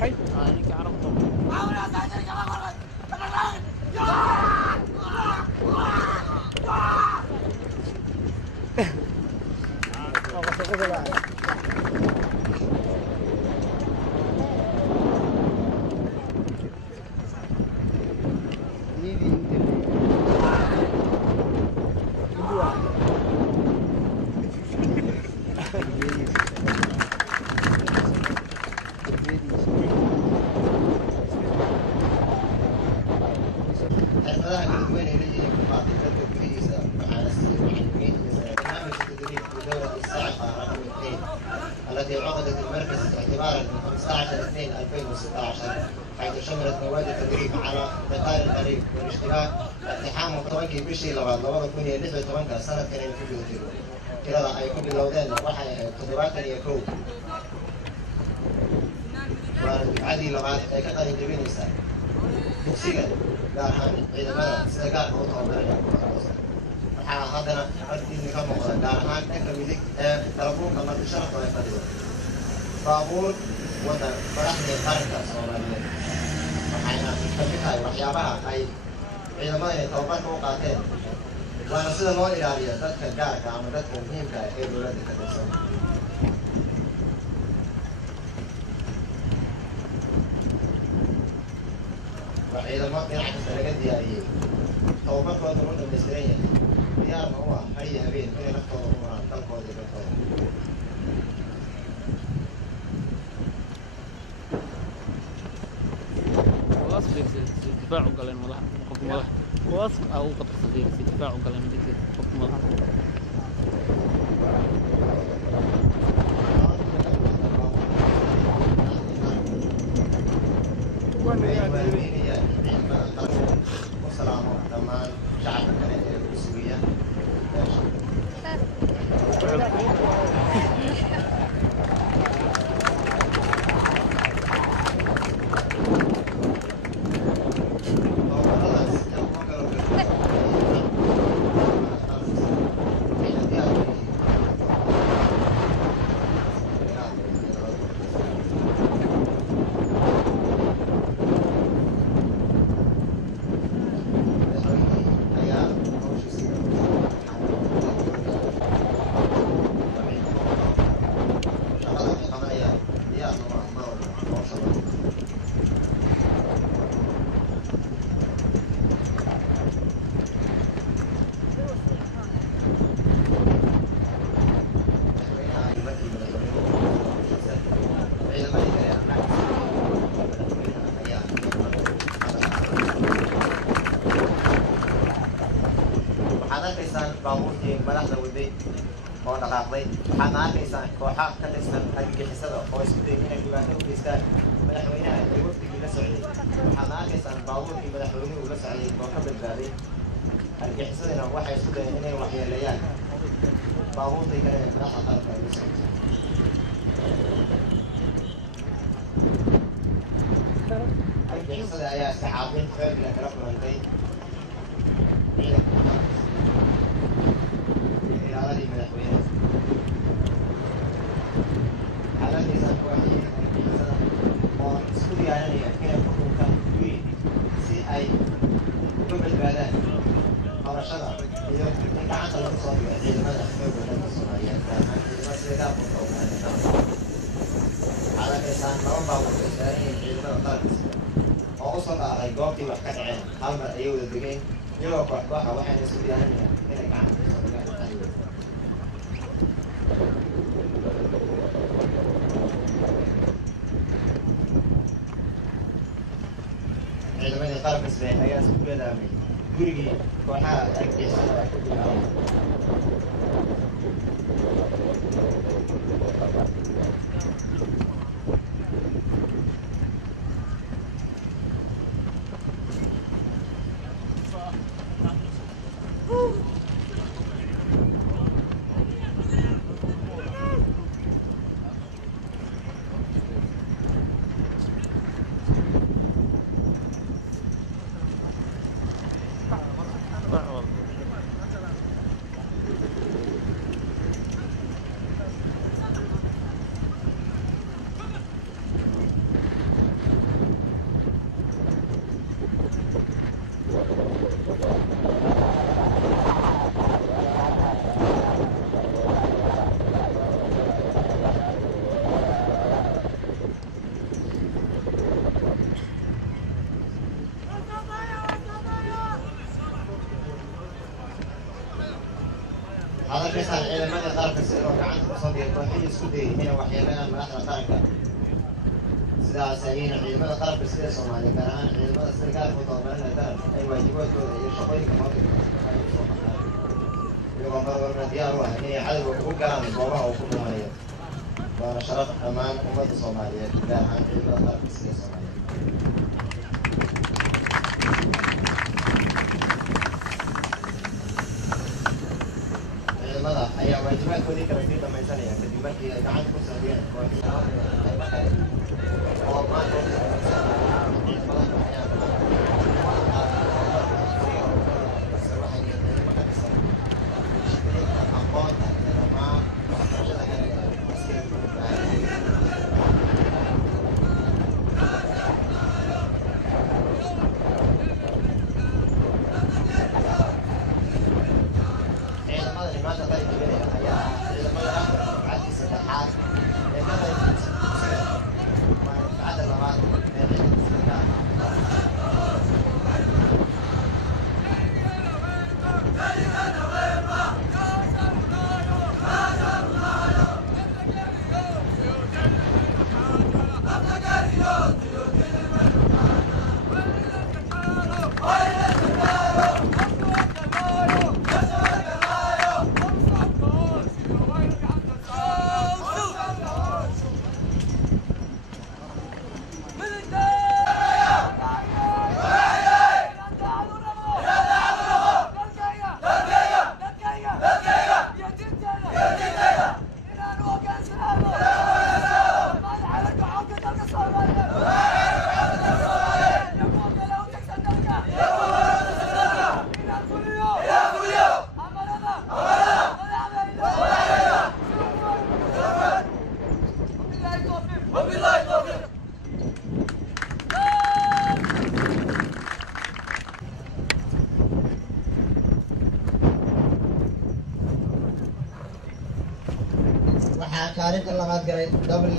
حي ninka التي عقدت المركز اعتبارا من 15/2/2016 حيث شملت مواد التدريب على نقال القريب والاشتراك اقتحام وتوجه بشي لبعض كون يلحق توانكا سنة كان يكون يديرو كلا أي كون باللودين وحي تدريبات يكون وعدي لبعض أي كتر يجيبين إنسان بوكسيجا قارحان إذا بدأ سيجار هو طبعا هذا أرتين كم مرة قارحان تكمل تلفون كمان تشرح ولا يفرق بابور وده فرحني قارنك صومالي وحنا كمية وحيابها أي إذا ما يتوقف وقاتين وأنا سيدا نوع إلالية ذاتك قارك عم ذاتك مهم كأي دولة تتسمى وإذا ما بينعكس درجات دي أي توقف وقت مرة من السرية ديار ما هو هي هبين هي نقطة وما تلقى ودي بطل وصف الدفاع وقال ملح قف ملح وصف أو قطع صديق الدفاع وقال من قف ملح والسلام لما شعب السورية baabuurtii madaxda waday oo dhaqaaqday waxaad arkaysaa kooxaha ka tirsan argagixisada oo isku dayay inay dhibaato u geystaan madaxweynaha iyo wafdigii la socday waxaad arkaysaa baabuurkii madaxweynuhu la socday oo ka badbaaday argagixisadana waxay isku dayeen inay waxyeeleeyaan baabuurtii kale ee madaxda qaranka ay la socday argagixisada ayaa saxaabin xoogla kala kulantay هذه مدحوينة على ميزان واحد وسوريا يعني كان حكم كان كبير سي أي قبل بلاد أو رشدة اليوم إنت عن طريق صوتي إذا ما دخلوا ولا الصناعية كان بس إذا بطلوا على ميزان ربع والإسرائيلي إذا ما طلعت وأوصل على جوتي وحكت عن أمر أيوة الدقيق يوم واحد واحد سوريا يعني كان كان ciidamada qalabka sare ayaa isku beelaamay gurigii kooxaha argagixisada ku bilaabay isku dayay inay waxyeeleeyaan madaxda qaranka sidaas ayayna ciidamada qalabka sida Soomaaliya gaar ahaan ciidamada sida gaarka u tababaranaya qaranka ay waajibaadkooda iyo shaqooyinka maamulka ay u soo baxaan iyagoo mar walba diyaar u ah inay cadowga ugu galaan goobaha uu ku dhimanayo waana sharaf dhammaan ummadda Soomaaliyeed gaar ahaan ciidamada qalabka sida Soomaaliya ciidamada ayaa waajibaadkoodii kala sii dhamaysanaya kadib markii ay gacanta ku saariyeen oo maanta kaalinta labaad galay double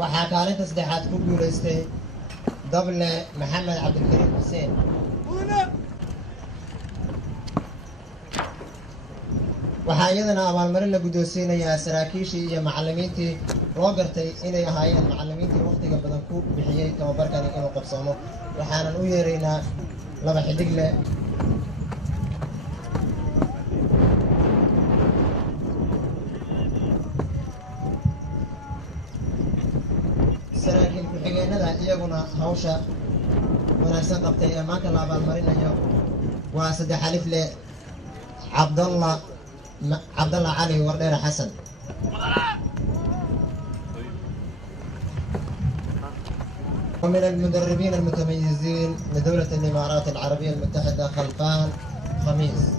waxaa kaalinta saddexaad ku guuleystay double Maxamed Cabdilkariim Xuseen waxaa iyadana abaalmarin la guddoonsiinayaa saraakiishii iyo macallimiintii loo gartay inay ahaayeen macallimiintii waqtiga badan ku bixiyey tababarkani inuu qabsoomo waxaanan u yeeraynaa laba xidig leh saraakiil ku-xigeenada iyaguna hawsha wanaagsan qabtay ee maanta la abaalmarinayo waa saddex alif leh Cabdallah علي وردير حسن ومن المدربين المتميزين لدولة الإمارات العربية المتحدة خلفان خميس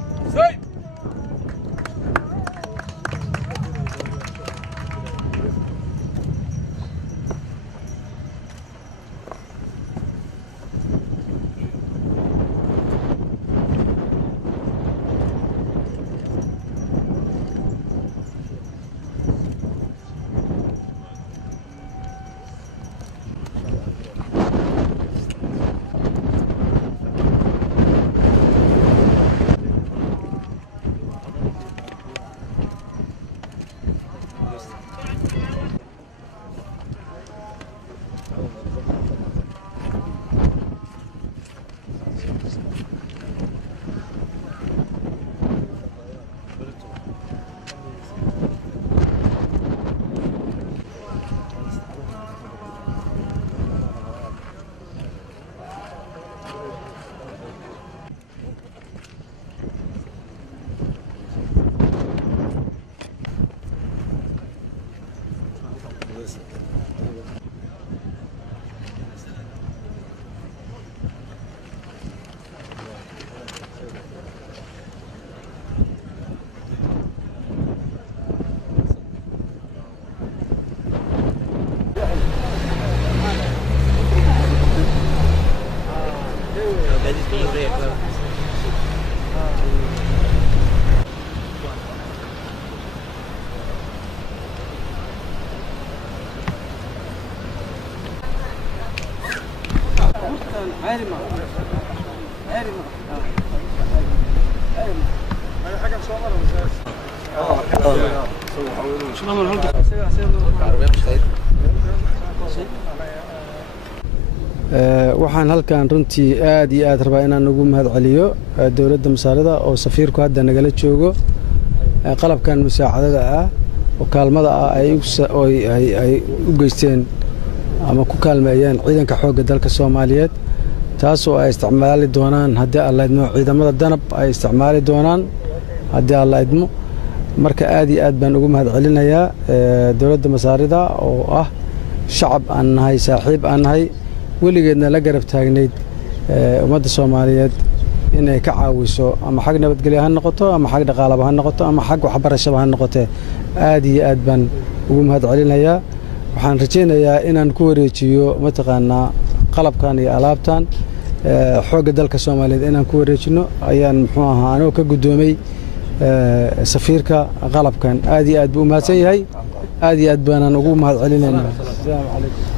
waxaan halkan runtii aad iyo aad rabaa inaan ugu mahadceliyo dowladda Masaarida oo safiirku hadda nagala joogo qalabkan musaacadada ah oo kaalmada ah ay u geysteen ama ku kaalmeeyeen ciidanka xoogga dalka Soomaaliyeed taasoo ay isticmaali doonaan haddii alla idmo ciidamada danab ay isticmaali doonaan haddii alla idmo marka aad iyo aad baan ugu mahadcelinayaa dowladda Masaarida oo ah shacab aan nahay saaxiib aan nahay weligeedna la garab taagnayd ummadda Soomaaliyeed inay ka caawiso ama xag nabadgelyo ha noqoto ama xag dhaqaalaha ha noqoto ama xag waxbarasho ha noqoto aad iyo aad baan ugu mahadcelinayaa waxaan rajaynayaa inaan ku wareejiyo mataqaanaa qalabkan iyo alaabtan xoogga dalka Soomaaliyeed inaan ku wareejino ayaan muxuu ahaa anoo ka gudoomay safiirka qalabkan aad iyo aad buu mahadsan yahay aad iyo aad baan ugu mahadcelinaynaa. Assalaamu calaykum.